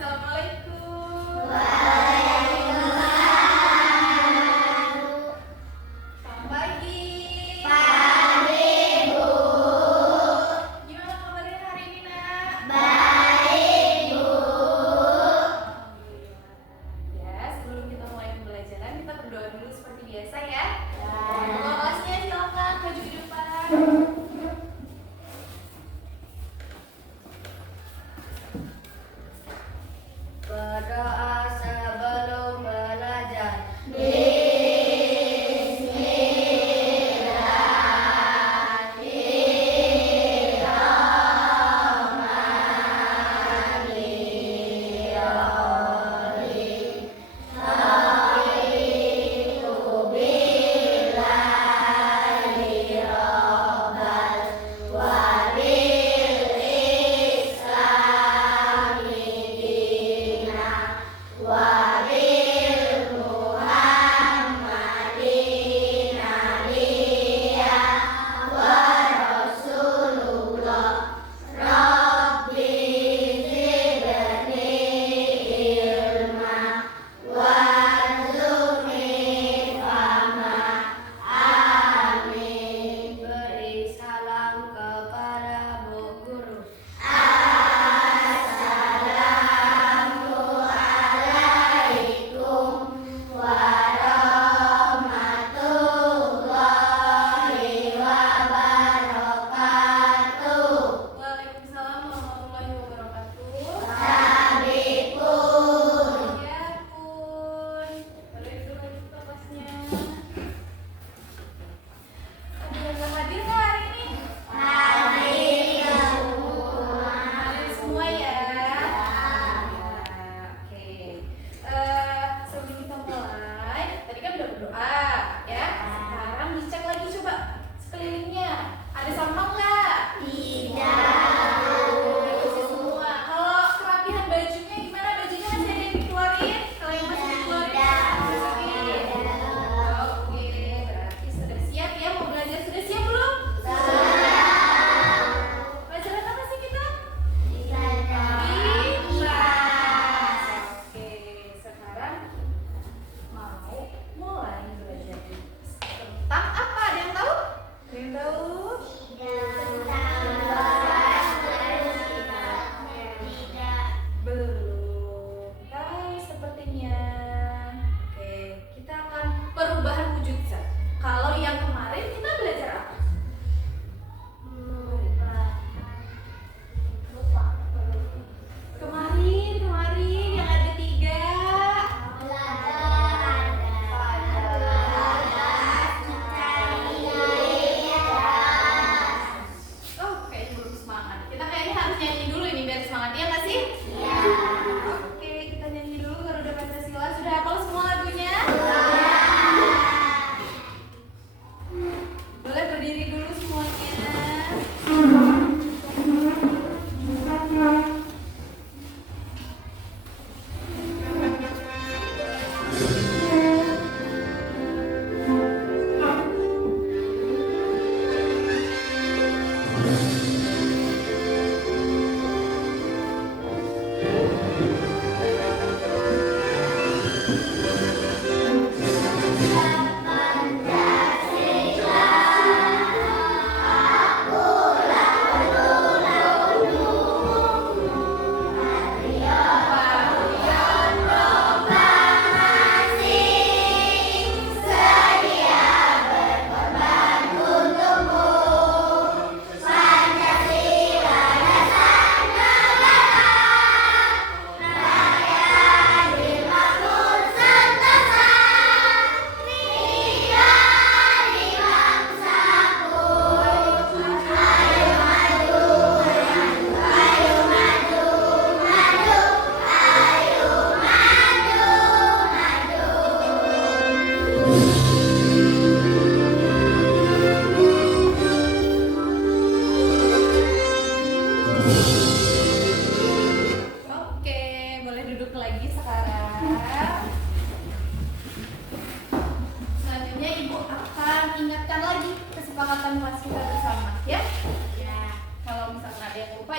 Assalamualaikum. Selamat pagi. Pagi, Bu. Gimana kabarnya hari ini, Nak? Baik, Bu. Alhamdulillah. Ya, sebelum kita mulai pembelajaran, kita berdoa dulu seperti biasa ya. Ketua kelasnya silakan maju ke depan.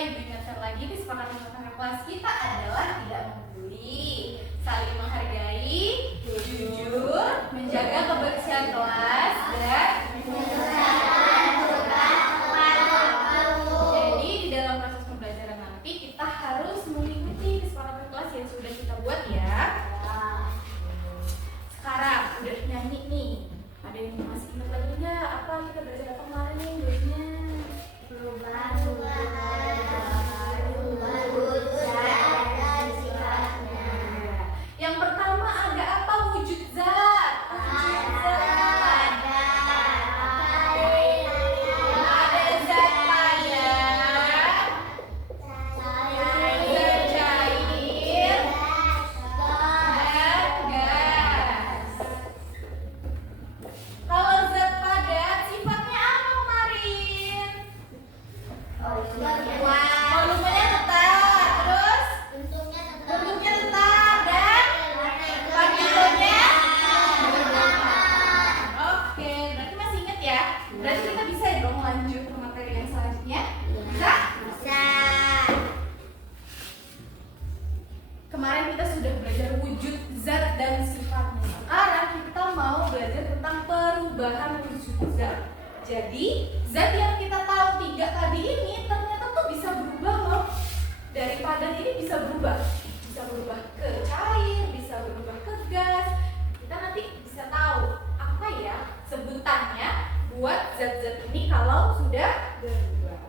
Ibu ingatkan lagi, kesepakatan kakak kelas kita adalah tidak membuli, saling menghargai, jujur, menjaga kebersihan kelas, dan jadi di dalam proses pembelajaran nanti kita harus mengikuti kesepakatan kelas yang sudah kita buat ya. Sekarang udah nyanyi nih, ada yang masih ingat lagi nggak apa kita belajar apa kemarin nih jadinya? Yang pertama ada apa? Wujud zat. Ada zat padat, zat cair, dan gas. Kalau zat padat sifatnya apa kemarin? Volumenya tetap, terus bentuknya tetap, dan partikelnya. Oke, berarti masih ingat ya? Berarti kita bisa dong lanjut ke materi yang selanjutnya. Bisa? Kemarin kita sudah belajar wujud zat dan sifatnya. Sekarang kita mau belajar tentang perubahan wujud zat. Jadi, zat yang kita tahu 3 tadi ini ternyata tuh bisa berubah loh. Dari padat ini bisa berubah. Bisa berubah ke cair, bisa berubah ke gas. Kita nanti bisa tahu apa ya sebutannya buat zat-zat ini kalau sudah berubah.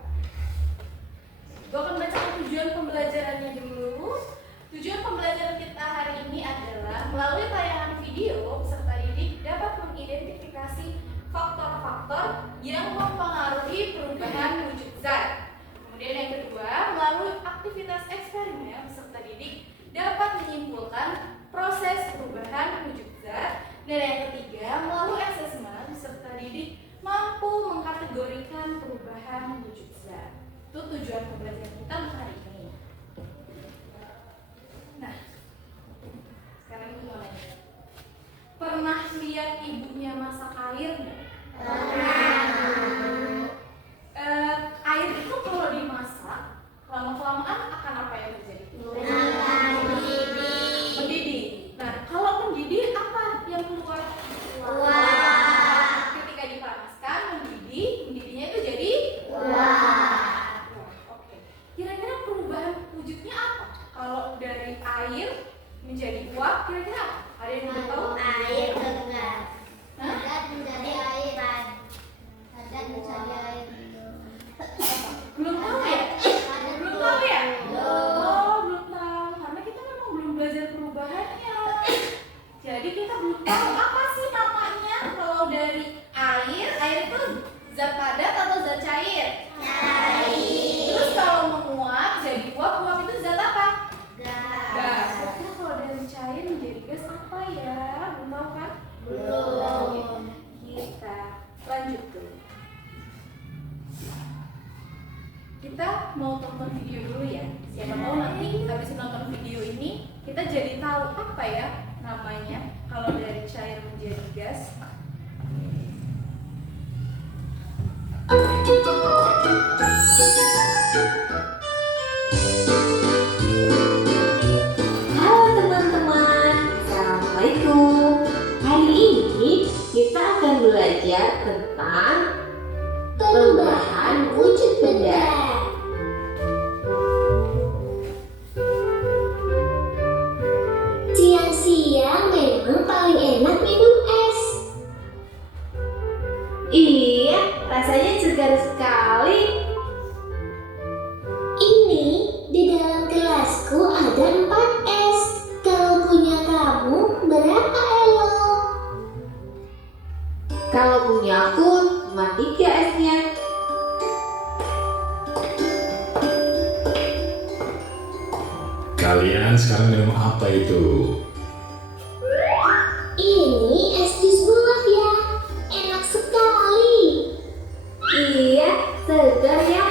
Gue akan baca tujuan pembelajarannya dulu. Tujuan pembelajaran kita hari ini adalah melalui tayangan video peserta didik dapat mengidentifikasi faktor-faktor yang mempengaruhi perubahan wujud zat. Kemudian yang kedua, melalui aktivitas eksperimen peserta didik dapat menyimpulkan proses perubahan wujud zat. Dan yang ketiga, melalui asesmen peserta didik mampu mengkategorikan perubahan wujud zat. Itu tujuan pembelajaran kita untuk hari ini. Nah, sekarang kita mau nanya. Pernah lihat ibunya masak air nggak? Air itu kalau dimasak lama-kelamaan akan apa yang terjadi? Mendidih. Nah, kalau mendidih apa yang keluar? Ketika dipanaskan mendidihnya itu jadi Oke. Kira-kira perubahan wujudnya apa? Kalau dari air menjadi uap, kira-kira apa? Ada yang mau tahu? Belum tahu ya? Belum tahu ya? Oh, belum tahu. Karena kita memang belum belajar perubahannya. Jadi kita belum tahu apa sih namanya kalau dari air itu zat padat atau zat cair? Terus kalau menguap jadi uap, uap itu zat apa? Gas. Kira-kira kalau dari cair menjadi gas apa ya? Belum tahu kan? Oke. Kita lanjut dulu. Kita mau tonton video dulu ya. Siapa tahu nanti habis nonton video ini kita jadi tahu apa ya namanya kalau dari cair menjadi gas. Halo teman-teman, Assalamualaikum. Hari ini kita akan belajar tentang perubahan wujud benda. Siang-siang memang paling enak minum es. Iya, rasanya segar sekali. Ini di dalam kelasku ada 4 es. Kalau punya kamu berapa, Elo? Kalau punya aku cuma 3 esnya. Kalian sekarang minum apa itu? Ini es jus buah ya. Enak sekali. Iya, segar ya.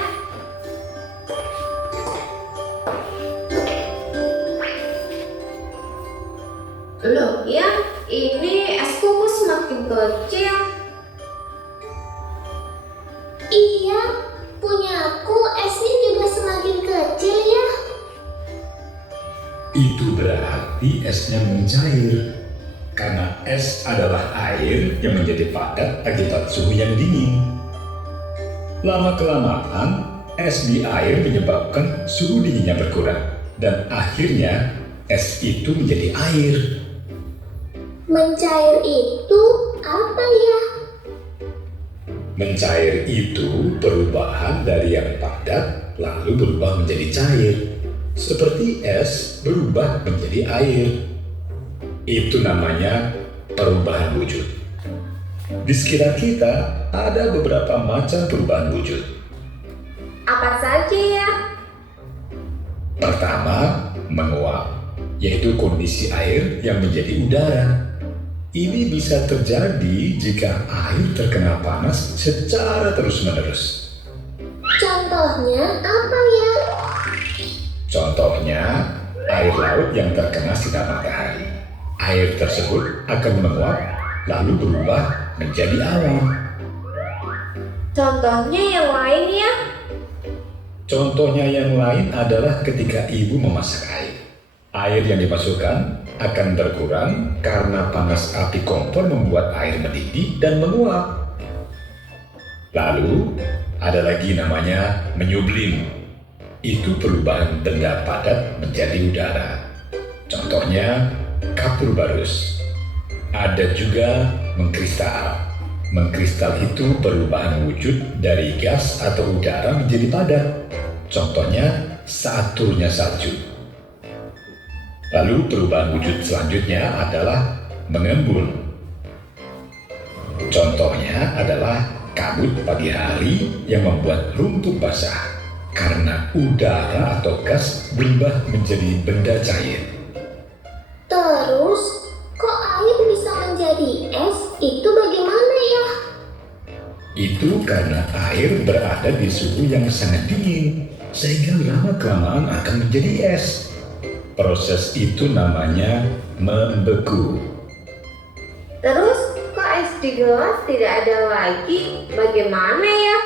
Loh ya, ini es kuku semakin kecil. Iya, punya aku esnya juga semakin itu berarti esnya mencair. Karena es adalah air yang menjadi padat akibat suhu yang dingin. Lama-kelamaan, es di air menyebabkan suhu dinginnya berkurang. Dan akhirnya, es itu menjadi air. Mencair itu apa ya? Mencair itu perubahan dari yang padat lalu berubah menjadi cair. Seperti es berubah menjadi air. Itu namanya perubahan wujud. Di sekitar kita ada beberapa macam perubahan wujud. Apa saja ya? Pertama, menguap, yaitu kondisi air yang menjadi udara. Ini bisa terjadi jika air terkena panas secara terus-menerus. Contohnya apa ya? Contohnya, air laut yang terkena sinar matahari. Air tersebut akan menguap lalu berubah menjadi awan. Contohnya yang lain ya? Contohnya yang lain adalah ketika ibu memasak air. Air yang dimasukkan akan berkurang karena panas api kompor membuat air mendidih dan menguap. Lalu, ada lagi namanya menyublim. Itu perubahan benda padat menjadi udara. Contohnya, kapur barus. Ada juga mengkristal. Mengkristal itu perubahan wujud dari gas atau udara menjadi padat. Contohnya, saat turunnya salju. Lalu perubahan wujud selanjutnya adalah mengembun. Contohnya adalah kabut pagi hari yang membuat rumput basah karena udara atau gas berubah menjadi benda cair. Terus, kok air bisa menjadi es? Itu bagaimana ya? Itu karena air berada di suhu yang sangat dingin, sehingga lama-kelamaan akan menjadi es. Proses itu namanya membeku. Terus kok es di gelas tidak ada lagi? Bagaimana ya?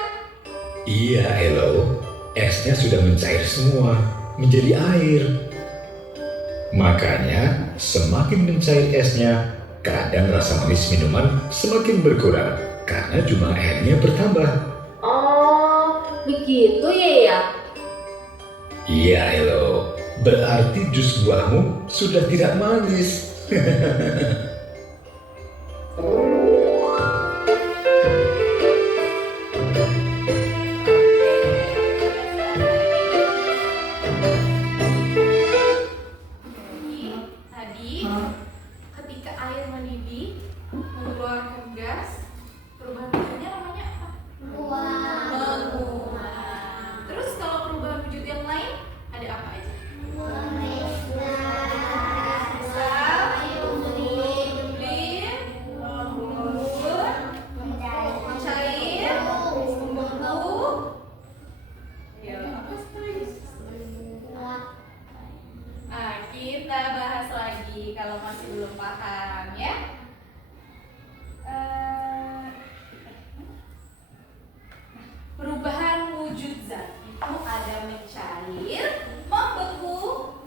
Iya, Elo. Esnya sudah mencair semua, menjadi air. Makanya, semakin mencair esnya, kadang rasa manis minuman semakin berkurang karena jumlah airnya bertambah. Oh, begitu ya? Iya, Elo. Berarti jus buahmu sudah tidak manis. Tadi ketika air mendidih mengeluarkan gas, perubahan wujudnya namanya apa? Menguap. Terus kalau perubahan wujud yang lain ada apa aja? Mencair, membeku. Ya, apa lagi? Nah, kita bahas lagi kalau masih belum paham ya. Perubahan wujud zat itu ada mencair, membeku,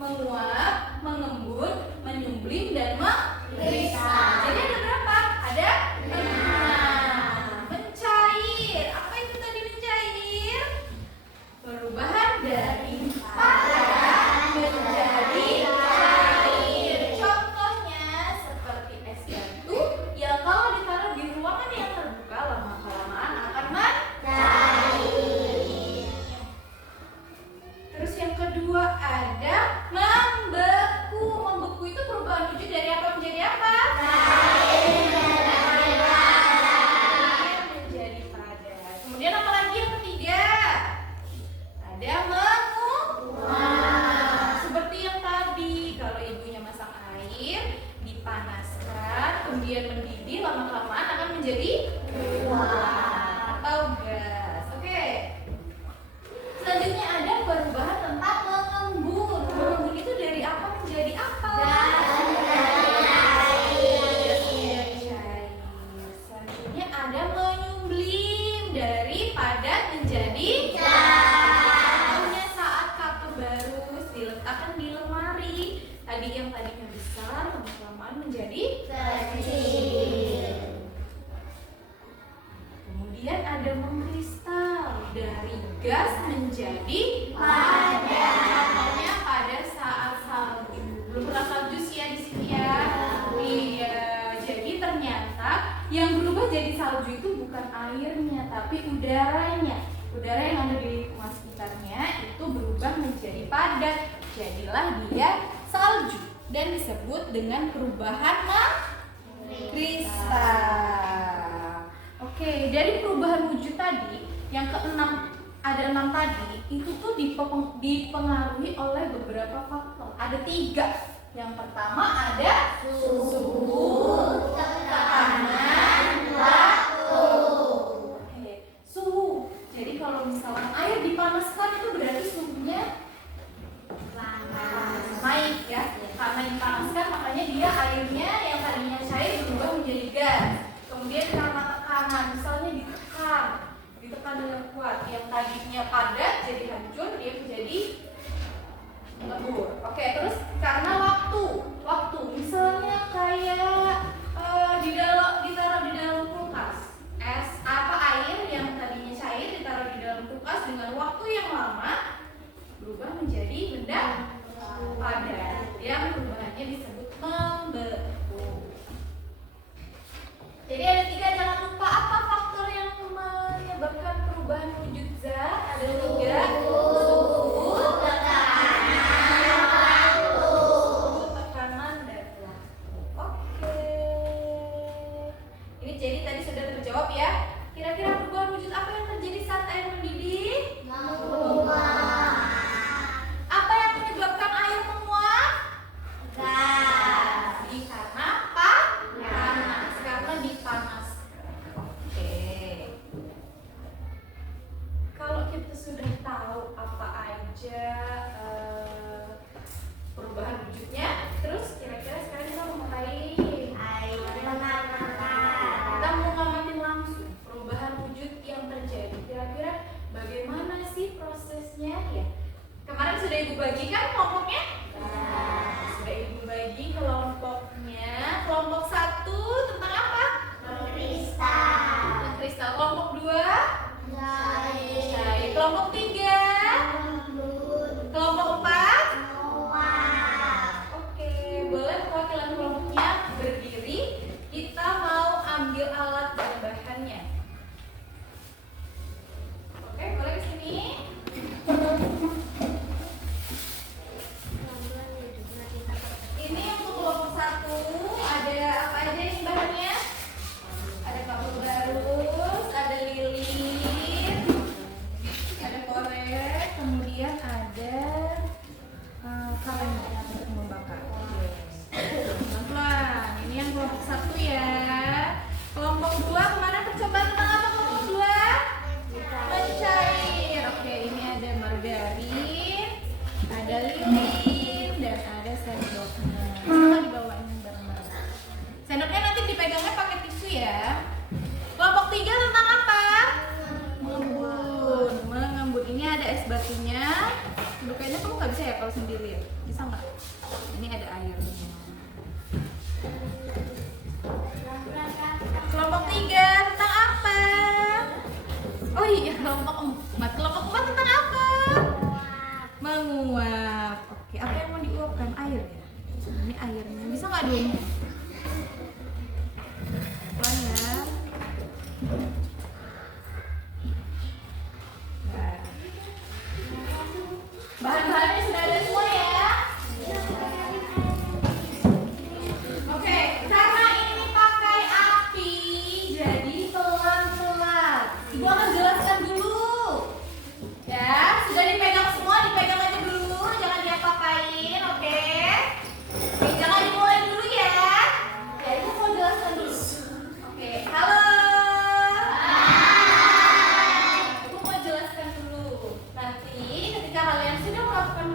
menguap, mengembun, menyublim, dan mengkristal. Jadi ada berapa? Ada 6. Mencair. Apa itu tadi mencair? Perubahan dari padat menjadi cair. Contohnya seperti es batu yang kalau ditaruh di ruangan yang terbuka lama-kelamaan akan mencair. Terus yang menjadi padat. Contohnya pada saat salju. Belum pernah salju sih ya di sini ya. Iya. Jadi ternyata yang berubah jadi salju itu bukan airnya, tapi udaranya. Udara yang ada di lingkungan sekitarnya itu berubah menjadi padat. Jadilah dia salju dan disebut dengan perubahan kristal. Oke, dari perubahan wujud tadi, yang keenam, ada 6 tadi, itu tuh dipengaruhi oleh beberapa faktor. Ada 3. Yang pertama ada suhu, tekanan, waktu. Oke, suhu. Jadi kalau misalkan air dipanaskan itu berarti suhunya naik ya. Karena dipanaskan makanya dia airnya yang tadinya cair berubah menjadi gas. Kemudian karena tekanan, misalnya ditekan dengan kuat, yang tadinya padat jadi hancur, dia menjadi lebur. Oke, terus karena waktu misalnya kayak ditaruh di dalam kulkas, air yang tadinya cair ditaruh di dalam kulkas dengan waktu yang lama berubah menjadi benda padat yang perubahannya disebut membeku. Jadi ada 3, jangan lupa apa faktor yang menyebabkan perubahan wujud zat. Ada 3, suhu, tekanan, dan waktu. Oke. Ini jadi tadi sudah terjawab ya. Kira-kira perubahan wujud apa yang terjadi saat air mendidih? Apa yang menyebabkan air menguap? Gas. Karena panas. Karena dipanaskan. Oke. Kalau kita sudah tahu apa aja perubahan wujudnya, terus kira-kira sekarang kita mau ngapain? Kita mau ngamatin langsung perubahan wujud yang terjadi. Kira-kira bagaimana sih prosesnya ya? Kemarin sudah Ibu bagikan kelompoknya? Sudah Ibu bagi kelompoknya. Kelompok 1 tentang apa? Tentang kristal. Kelompok 2? Cair. Kelompok 3? Kelompok 4? Oke, boleh perwakilan kelompoknya berdiri. Kita mau ambil alat dan bahannya. Oke, boleh ke sini. Ini untuk kelompok 1 ada apa aja ini bahannya? Ada kabel barus, ada lilin, ada korek, kemudian ada karet untuk membakar. Pelan-pelan. Ini yang kelompok 1 ya. Kelompok 2 kemarin percobaan tentang apa kelompok 2? Mencair. Oke, ini ada margarin, ada lilin, dan ada sendoknya. Coba dibawain bareng-bareng. Sendoknya nanti dipegangnya pakai tisu ya. Kelompok 3 tentang apa? Mengembun. Ini ada es batunya. Aduh, kayaknya kamu nggak bisa ya kalau sendiri ya? Bisa nggak? Ini ada airnya. Kelompok 3 tentang apa? Oh iya, kelompok 4. Kelompok 4 tentang apa? Menguap. Oke, apa yang mau diuapkan? Air ya? Ini airnya. Bisa nggak dong? Pelan ya. Nah. Bahan-bahannya sudah ada semua ya? Oke, karena ini pakai api, jadi pelan-pelan. Ibu akan jelaskan dulu. Ya, sudah dipegang semua, dipegang aja dulu, jangan diapa-apain, oke? Oke, jangan dimulai dulu ya. Ya, Ibu mau jelaskan dulu. Oke, halo. Ibu mau jelaskan dulu. Nanti ketika kalian sudah melakukan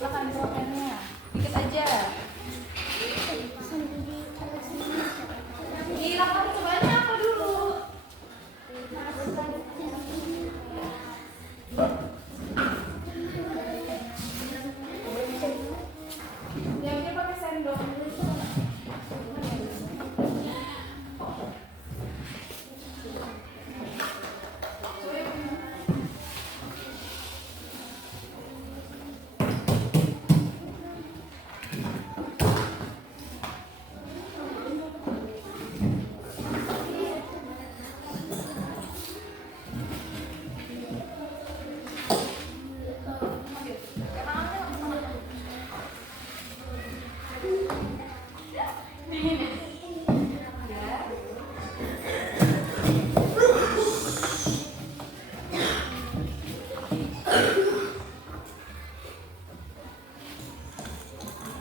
Silahkan pulpennya, dikit aja. Di lapangan cobanya apa dulu? Yang dia pakai sendok.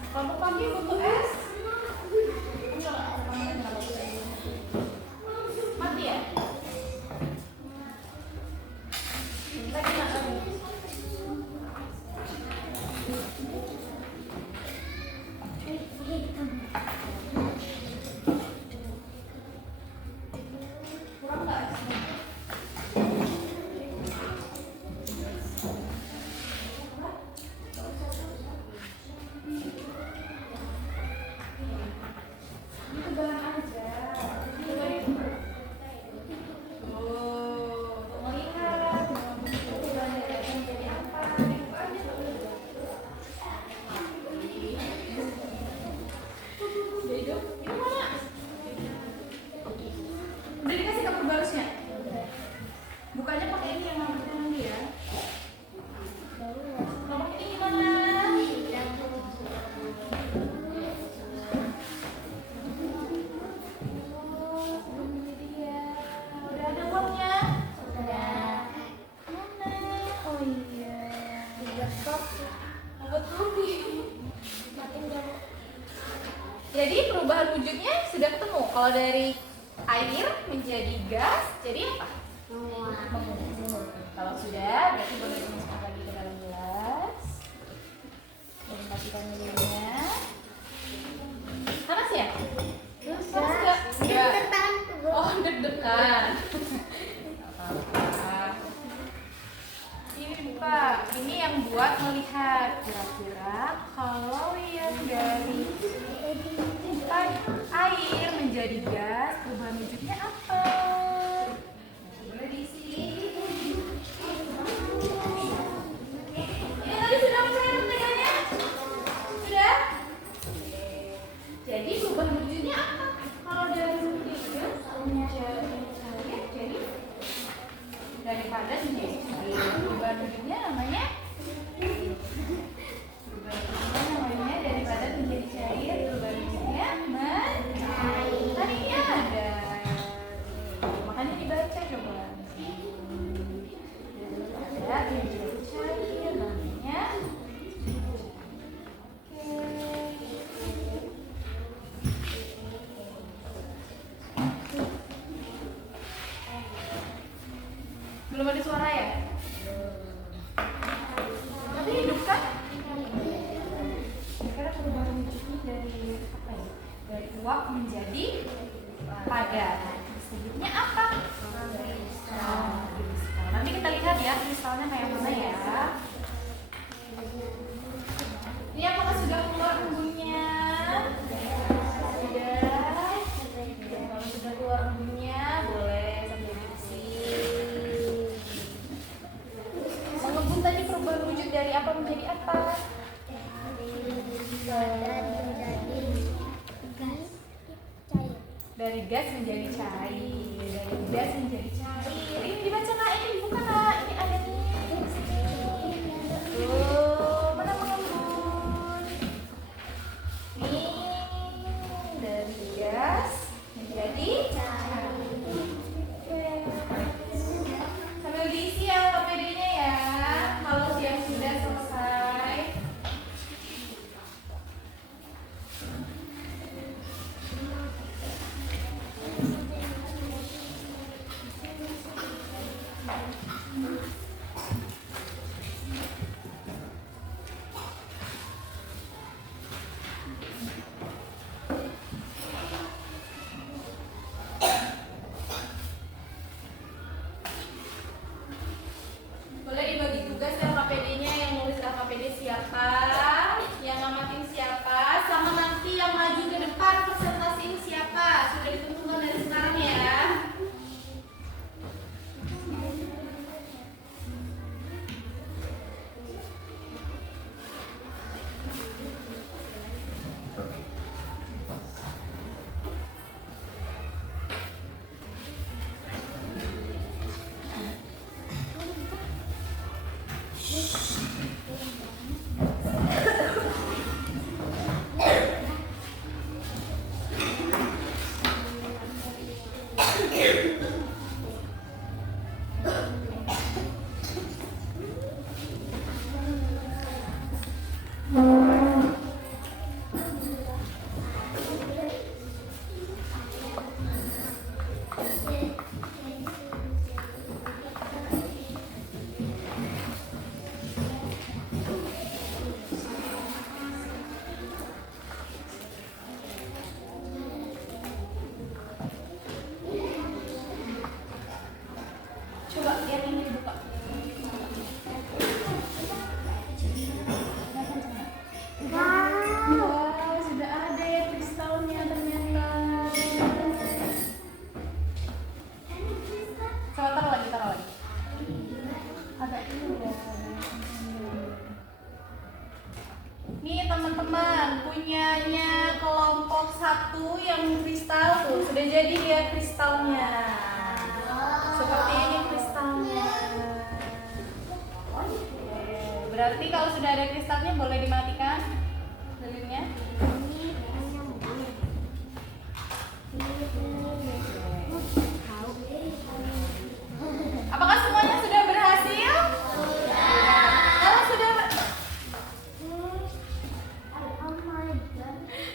Kamu pagi butuh es? Mati ya? Lagi makan. Kurang nggak esnya? Ini tebalan aja. Oh, untuk melihat tebalan darahnya menjadi apa? Jadi itu mana? Udah dikasih kapur balusnya? Bukannya pakai ini yang nanti ya? Kalau pakai ini gimana? Udah ada uangnya? Udah. Mana? Oh iya. Buat kopi. Jadi perubahan wujudnya sudah ketemu. Kalau dari air menjadi gas, jadi apa? Menguap. Kalau sudah, berarti boleh dimasukkan lagi ke dalam gelas. Dan matikan minumnya. Panas ya? Panas nggak? Nggak. Oh, deg-degan. Apa-apa. Ini buka. Ini yang buat melihat kira-kira kalau yang dari air menjadi gas, perubahan wujudnya apa? Boleh diisi. Ini tadi sudah mulai megangnya? Sudah? Jadi perubahan wujudnya apa? Kalau dari gas menjadi cair, jadi dari padat menjadi cair. Perubahan wujudnya namanya dari padat menjadi cair. Perubahan wujudnya mencair. Tadi ini ada. Makanya dibaca coba. Padat menjadi cair namanya. Belum ada suara ya? Tapi hidup kan? Kira-kira perubahan wujudnya dari apa ya? Dari uap menjadi padat. Disebutnya apa? Kristal. Nanti kita lihat ya kristalnya kayak mana ya. Ini apakah sudah keluar embunnya? Sudah. Kalau sudah keluar embunnya, boleh sambil bersih. Mengembun tadi perubahan wujud dari apa menjadi apa? Dari gas menjadi cair. Dari gas menjadi cair. Ini dibaca Kak, ini dibuka Kak. Ini ada nih. Tuh, mana mengembun? Nih, dari gas menjadi cair. Oke. Sambil diisi ya KPD-nya ya. Kalau yang sudah selesai. siapa? Yang ngamatin siapa? Sama nanti yang maju ke depan presentasiin siapa? Sudah ditentukan dari sekarang ya. Coba yang ini dibuka. Wah, sudah ada ya kristalnya ternyata. Coba taruh lagi, taruh lagi. Ada ini ya. Nih teman-teman, punyanya kelompok 1 yang kristal tuh sudah jadi dia kristalnya. Seperti ini kristalnya. Berarti kalau sudah ada kristalnya boleh dimatikan lilinnya. Apakah semuanya sudah berhasil?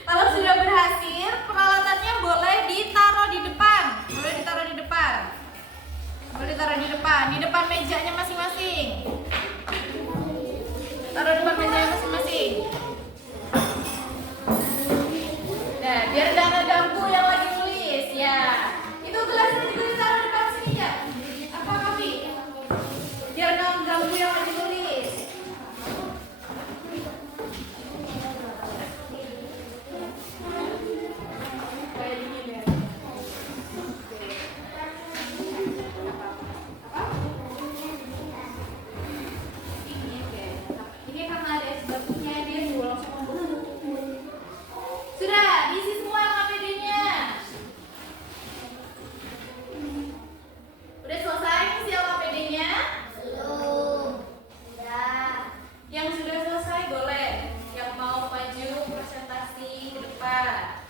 Kalau sudah berhasil, peralatannya boleh ditaruh di depan. Boleh ditaruh di depan. Boleh ditaruh di depan mejanya masing-masing. Taruh di depan mejanya masing-masing. Nah, biar gak ada ganggu yang lagi nulis ya. Itu gelasnya juga ditaruh di depan sini ya. Apa Kavi? Biar gak ganggu yang lagi nulis. Kayak gini ya. Ini karena ada es batunya dia juga langsung membusuk. Sudah diisi semua yang APD-nya. Udah selesai isi APD-nya? Belum. Yang sudah selesai boleh. Yang mau maju presentasi ke depan.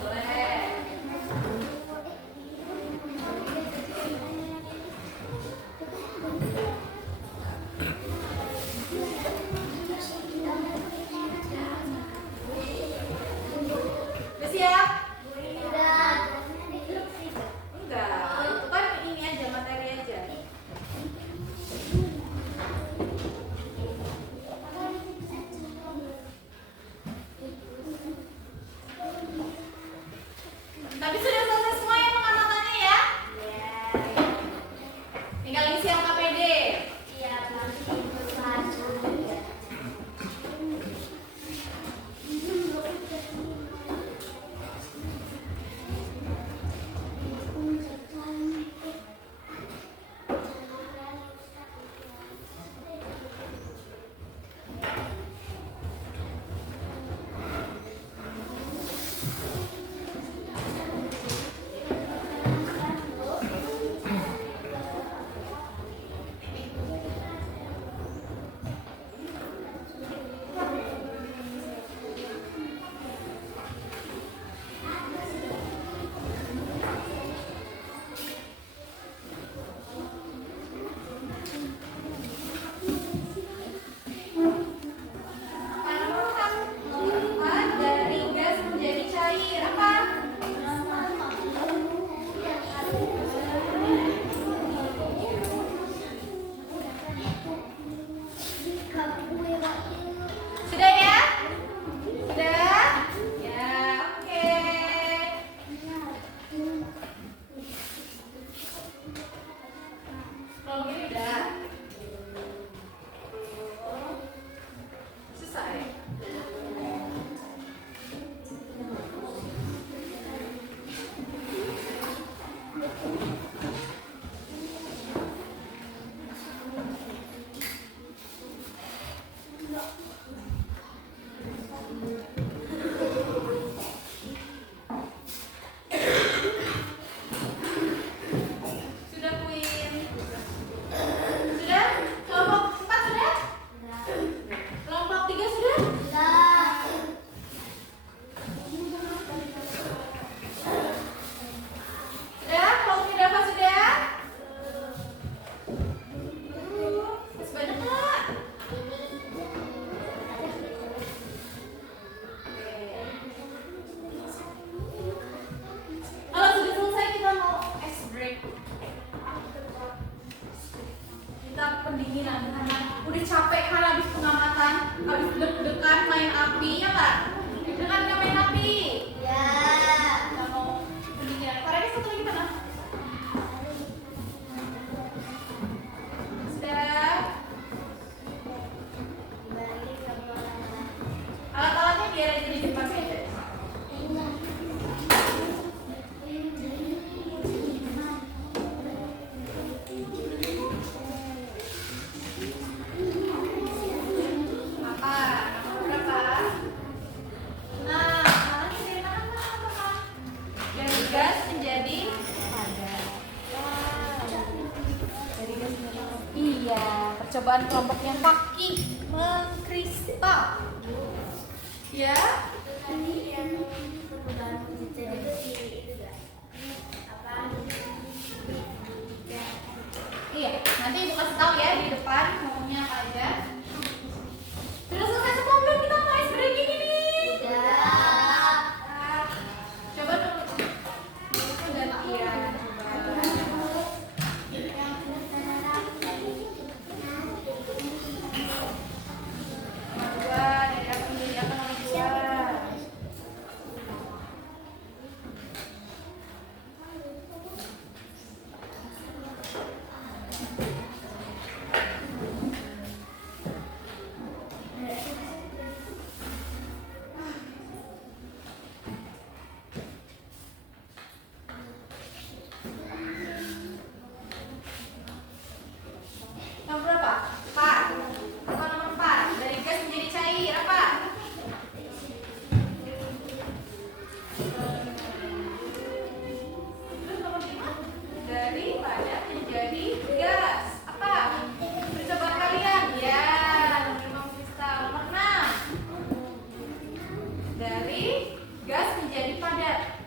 Boleh. Udah siap? Udah. Enggak, itu kan ini aja, materi aja. Tapi sudah selesai semua ya pengamatannya ya? Tinggal isi yang APD. Dari gas menjadi cair apa? Sudah ya? Sudah? Ya, oke. Kalau gini udah. Stop. Ya. Iya, nanti ibu kasih tahu ya di depan ngomongnya apa aja. Sudah selesai semua belum kita mau ice breaking ini? Coba dulu. Gantian. Dua, dari apa menjadi apa nomor dua? Nomor berapa? 4. Apa nomor 4? Dari gas menjadi cair apa? Terus nomor 5? Dari padat menjadi gas. Apa? Percobaan kalian. Ya, nomor 5 kristal. Nomor 6. Dari gas menjadi padat.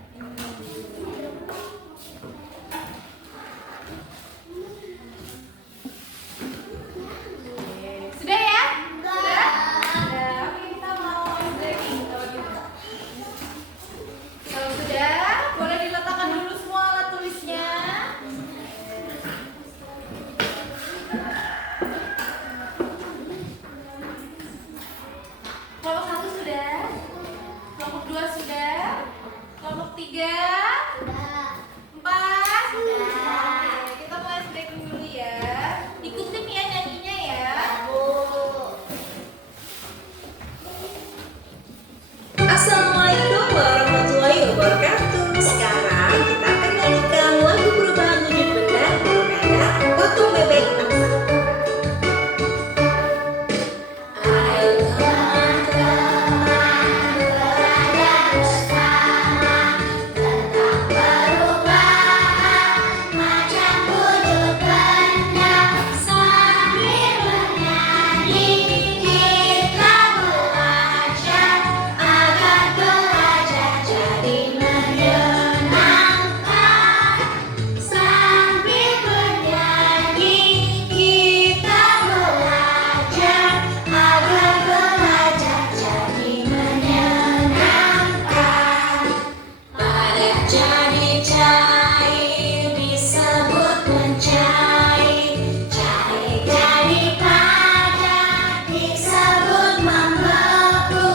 Sudah ya? Sudah? Sudah. Oke, kita mau ice breaking kalau gitu. Kalau sudah, boleh diletakkan dulu semua alat tulisnya. Kelompok 1 sudah. Kelompok 2 sudah. Kelompok 3. 4. Oke, kita mau ice breaking dulu ya. Ikutin ya nyanyinya ya. Assalamualaikum warahmatullahi wabarakatuh. Sekarang kita akan nyanyikan lagu perubahan wujud benda bernada potong bebek angsa. Ayo teman-teman berada bersama tentang perubahan macam wujud benda sambil bernyanyi kita belajar agar belajar jadi menyenangkan sambil bernyanyi kita belajar agar belajar jadi menyenangkan padat jadi cair disebut mencair cair jadi padat disebut membeku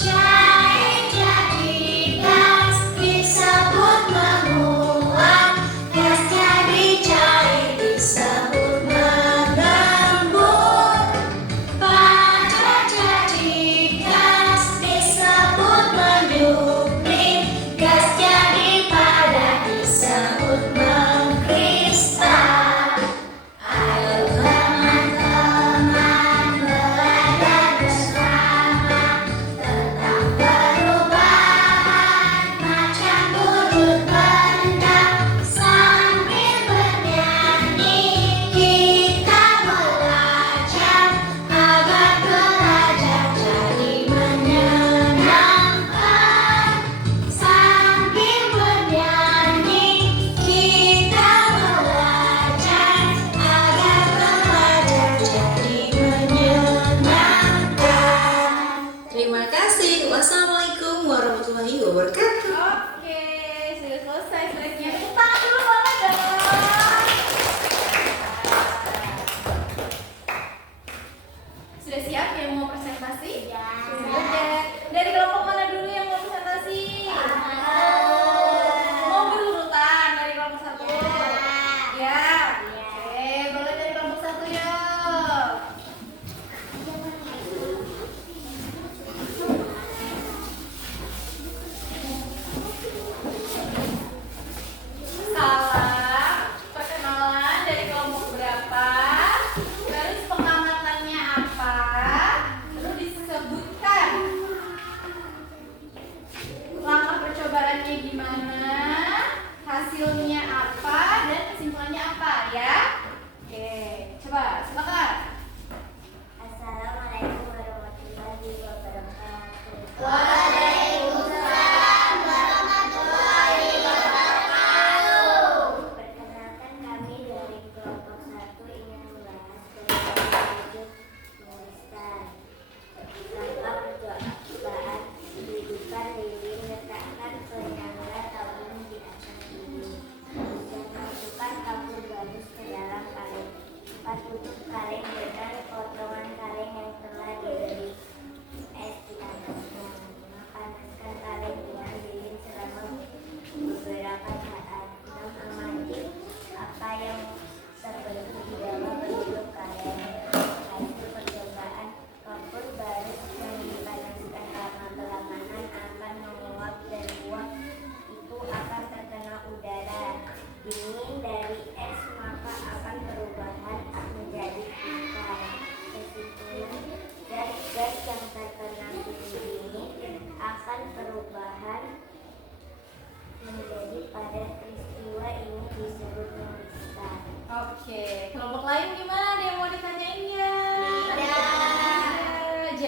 cair jadi gas disebut menguap gas jadi cair disebut mengembung padat jadi gas disebut menyupling gas jadi padat disebut mengkristal. Ayo teman-teman berada bersama tentang perubahan macam wujud benda sambil bernyanyi kita belajar agar belajar jadi menyenangkan sambil bernyanyi kita belajar agar belajar jadi menyenangkan. Terima kasih. Wassalamualaikum warahmatullahi wabarakatuh. Oke, sudah selesai slide-nya. Tepuk tangan dulu boleh dong. Sudah siap yang mau presentasi? Sudah. Dari kelompok mana dulu yang mau presentasi? Mau berurutan dari kelompok 1? Ya. Oke, boleh dari kelompok 1 yuk. Salam, perkenalan dari kelompok berapa, terus pengamatannya apa, terus disebutkan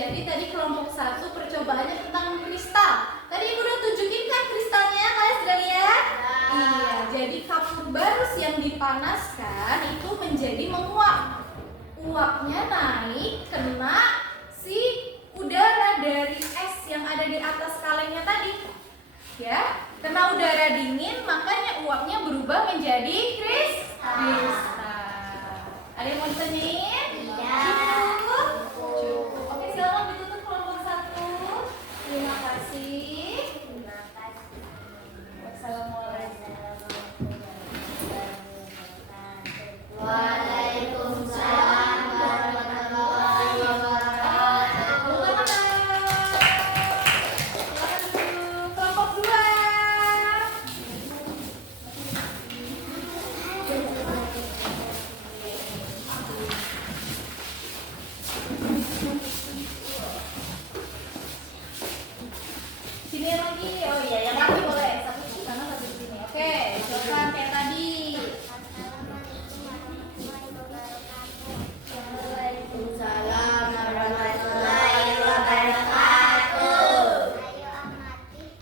Jadi tadi kelompok 1 percobaannya tentang kristal. Tadi Ibu udah tunjukin kan kristalnya, kalian sudah lihat? Iya, jadi kapur barus yang dipanaskan itu menjadi menguap. Uapnya naik kena si udara dari es yang ada di atas kalengnya tadi. Ya, kena udara dingin makanya uapnya berubah menjadi kristal. Ada yang mau ditanyain? Cukup? Cukup. Oke, silakan ditutup kelompok 1. Terima kasih. Wassalamualaikum. Waalaikumsalam warahmatullahi wabarakatuh. Bukan mana? Silakan duduk. Kelompok 2. Sini lagi. Oh iya, yang lagi boleh. Satu di sana, satu di sini. Oke, silakan kayak tadi. Waalaikumsalam warahmatullahi wabarakatuh. Ayo amati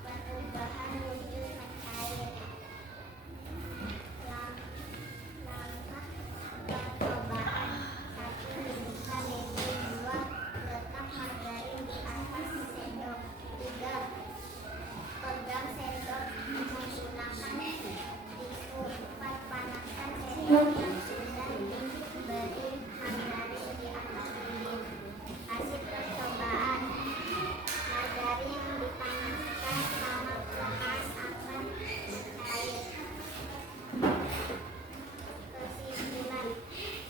bersama perubahan wujud mencair. Langkah percobaan 1 dibuka lilin, 2 letak margarin di atas sendok, 3 pegang sendok menggunakan tisu, 4 panaskan sendok yang sudah diberi margarin di atas lilin. Hasil percobaan, margarin dipanaskan selama perlahan akan mencair. Kesimpulan,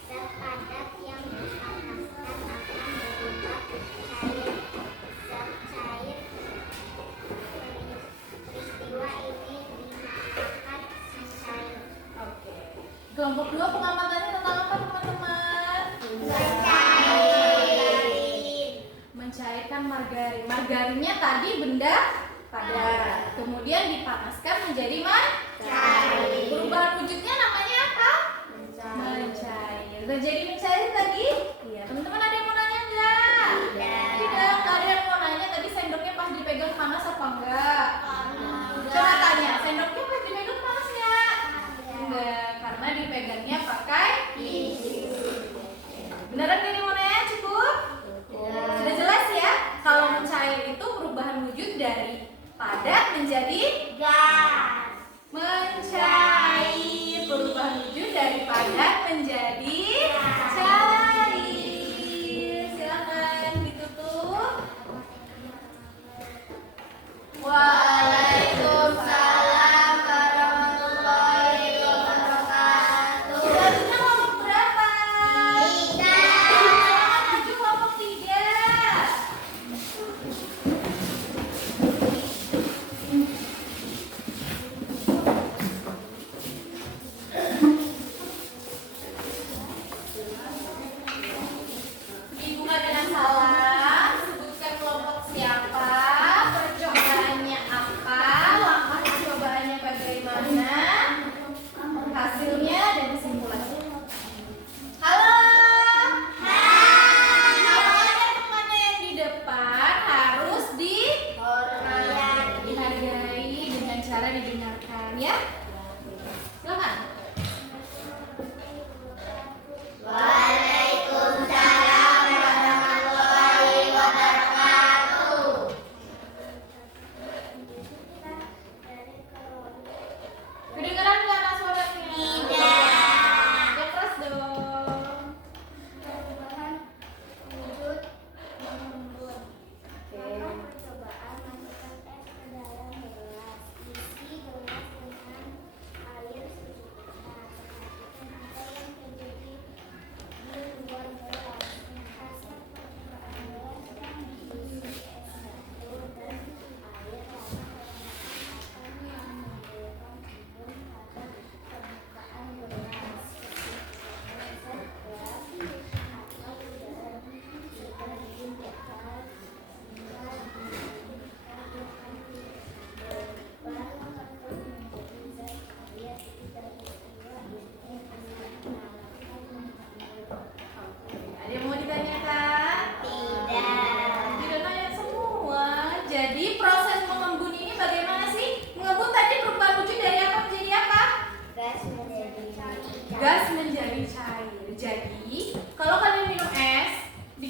zat padat yang dipanaskan akan berubah cair. Zat cair, peristiwa ini dinamakan mencair. Oke. Kelompok 2 pengamatannya tentang apa, teman-teman? Mencairkan margarin. Margarinnya tadi benda padat, kemudian dipanaskan menjadi mencair. Perubahan wujudnya namanya apa? Mencair. Udah jadi mencair tadi? Iya. Teman-teman ada yang mau nanya enggak? Tidak. Nggak ada yang mau nanya tadi sendoknya pas dipegang panas apa enggak? Coba tanya, sendoknya pas dipegang panas enggak? Enggak, karena dipegangnya pakai tisu. Beneran gini mau nanya? Cukup? Sudah jelas ya? Kalau mencair itu perubahan wujud dari padat menjadi Gas. mencair. Perubahan wujud dari padat menjadi cair. Silakan ditutup. Waalaikumsalam warahmatullahi wabarakatuh.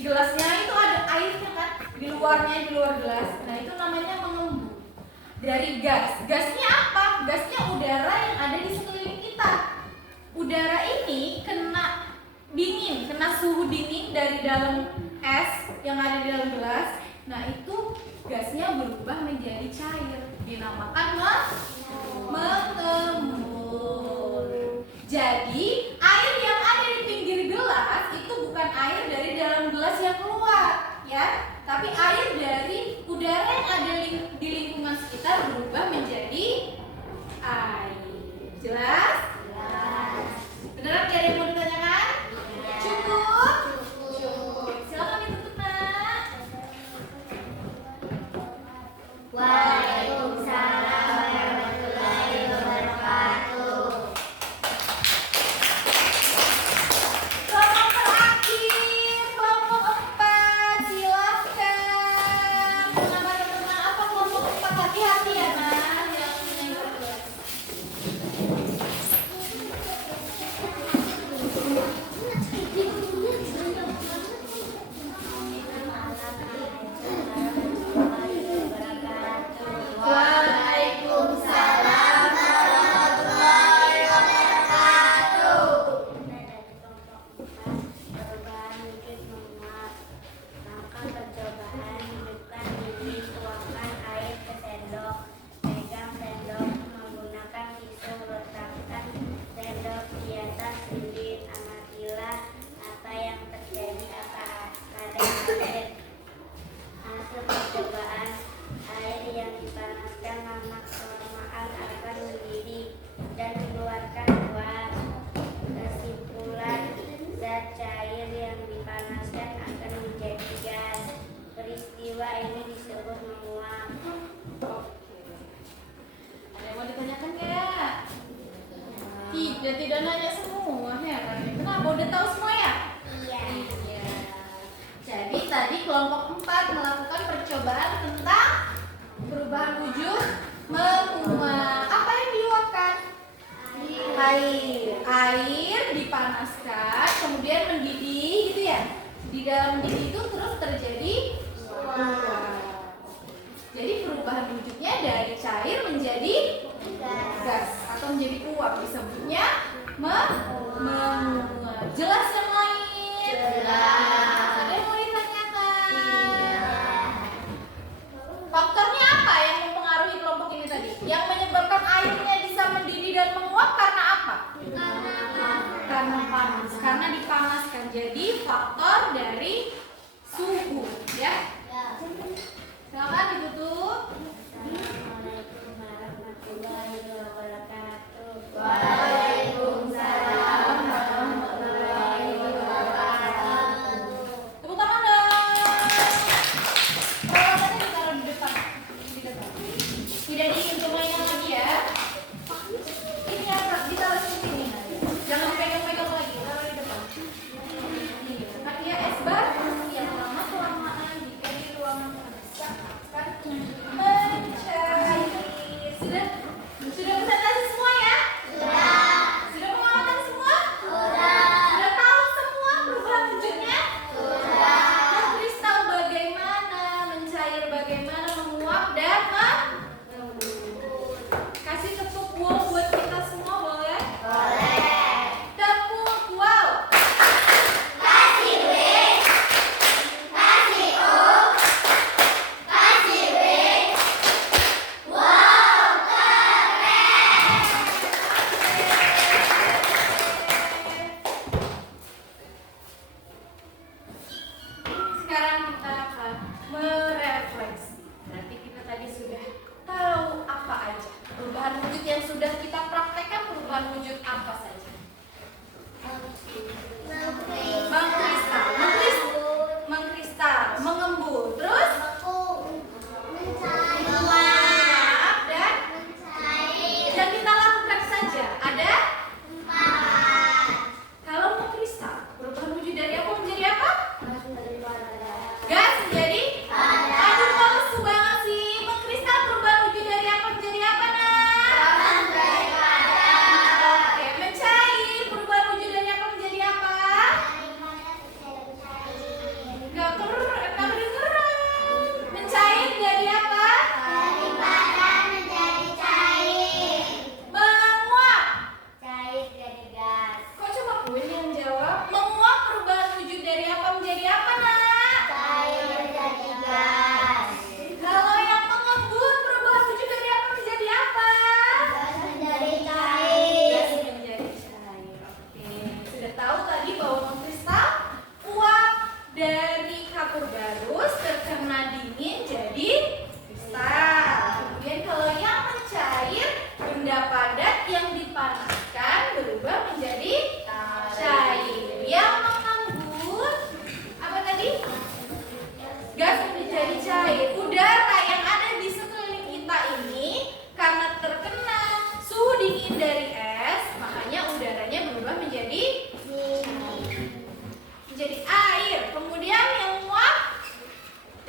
gelasnya itu ada airnya kan, di luar gelas. Nah itu namanya mengembun. Dari gas, gasnya apa? Gasnya udara yang ada di sekeliling kita. Udara ini kena dingin, kena suhu dingin dari dalam es yang ada di dalam gelas. Nah itu gasnya berubah menjadi cair, dinamakan mengembun. Jadi air yang ada di pinggir gelas itu bukan air dari dalam gelas yang keluar, ya, tapi air dari udara yang ada di lingkungan sekitar berubah menjadi air. Jelas? Jelas. Beneran gak ada yang mau ditanyakan? Cukup? Cukup. Silakan ditutup, Nak. Waalaikumsalam warahmatullahi wabarakatuh. Kelompok terakhir, kelompok 4, silahkan. Nama teman-teman apa kelompok 4? Hati-hati ya, Nak. Yang naik kelas. Waalaikumsalam warahmatullahi wabarakatuh. Perubahan wujud menguap. Maka percobaan hidupkan diri, tuangkan air ke sendok. Pegang sendok menggunakan tisu, letakkan sendok di atas lilin. Amatilah apa yang terjadi pada air. Hasil percobaan, air yang dipanaskan lama-kelamaan akan mendidih dan mengeluarkan uap. Kesimpulan, zat cair yang dipanaskan akan menjadi gas. Peristiwa ini disebut menguap. Ada yang mau ditanyakan nggak? Tidak nanya semua, heran. Kenapa? Udah tahu semua ya? Iya. Iya. Jadi tadi kelompok 4 melakukan percobaan tentang perubahan wujud menguap. Apa yang diuapkan? Air dipanaskan, kemudian mendidih gitu ya. Di dalam mendidih itu terus terjadi uap. Jadi perubahan wujudnya dari cair menjadi gas atau menjadi uap, disebutnya menguap. Jelas yang lain? Jelas. Ada yang mau ditanyakan? Faktornya apa yang mempengaruhi kelompok ini tadi? Yang menyebabkan airnya bisa mendidih dan menguap karena apa? Karena panas, karena dipanaskan. Jadi faktor dari suhu, ya. Silakan ditutup. Assalamualaikum warahmatullahi wabarakatuh. Waalaikumsalam warahmatullahi wabarakatuh. Tepuk tangan dong. Peralatannya ditaruh di depan. Tidak diingin semuanya lagi ya. Ini ya, ditaruh di sini. Jangan dipegang-pegang lagi, taruh di depan. Iya, es batu.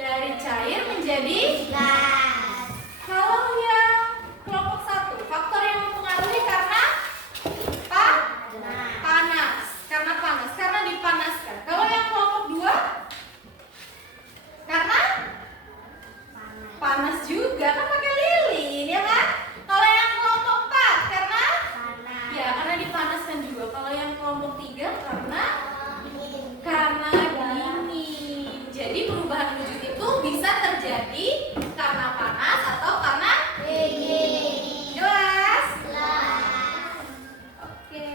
Dari cair menjadi gas. Kalau yang kelompok 1, faktor yang mempengaruhi karena panas. Karena dipanaskan. Kalau yang kelompok 2, karena panas juga, kan pakai lilin, ya kan? Kalau yang kelompok 4, karena dipanaskan juga. Kalau yang kelompok 3, karena dingin. Jadi perubahan wujud itu bisa terjadi karena panas atau karena dingin. Jelas? Oke.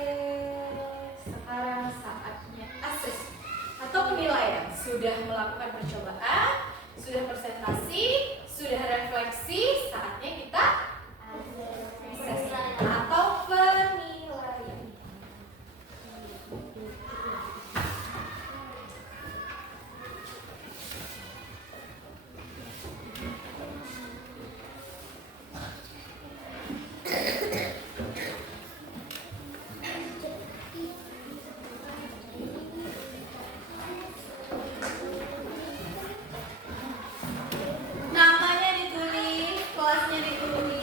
Sekarang saatnya ases atau penilaian. Sudah melakukan percobaan, sudah presentasi, sudah refleksi, saatnya kita ases atau penilaian. Namanya ditulis, kelasnya ditulis.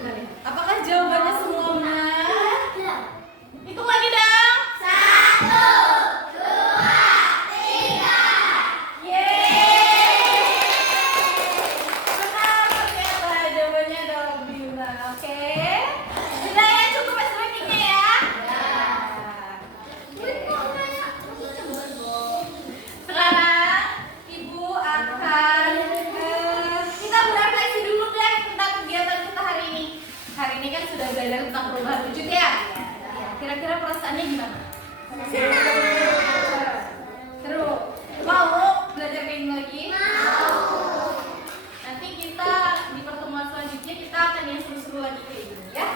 Coba lihat. Apakah jawabannya semua benar? Hitung lagi dong. 1, 2, 3. Yeay. Benar ternyata jawabannya adalah Bima. Oke. Sudah ya, cukup SWQ-nya ya. Sekarang Ibu akan kita berefleksi dulu deh tentang kegiatan kita hari ini. Hari ini kan sudah belajar tentang perubahan wujud ya. Kira-kira perasaannya gimana? Seru. Mau belajar kayak gini lagi? Mau. Nanti kita di pertemuan selanjutnya kita akan yang seru-seru lagi kayak gini ya.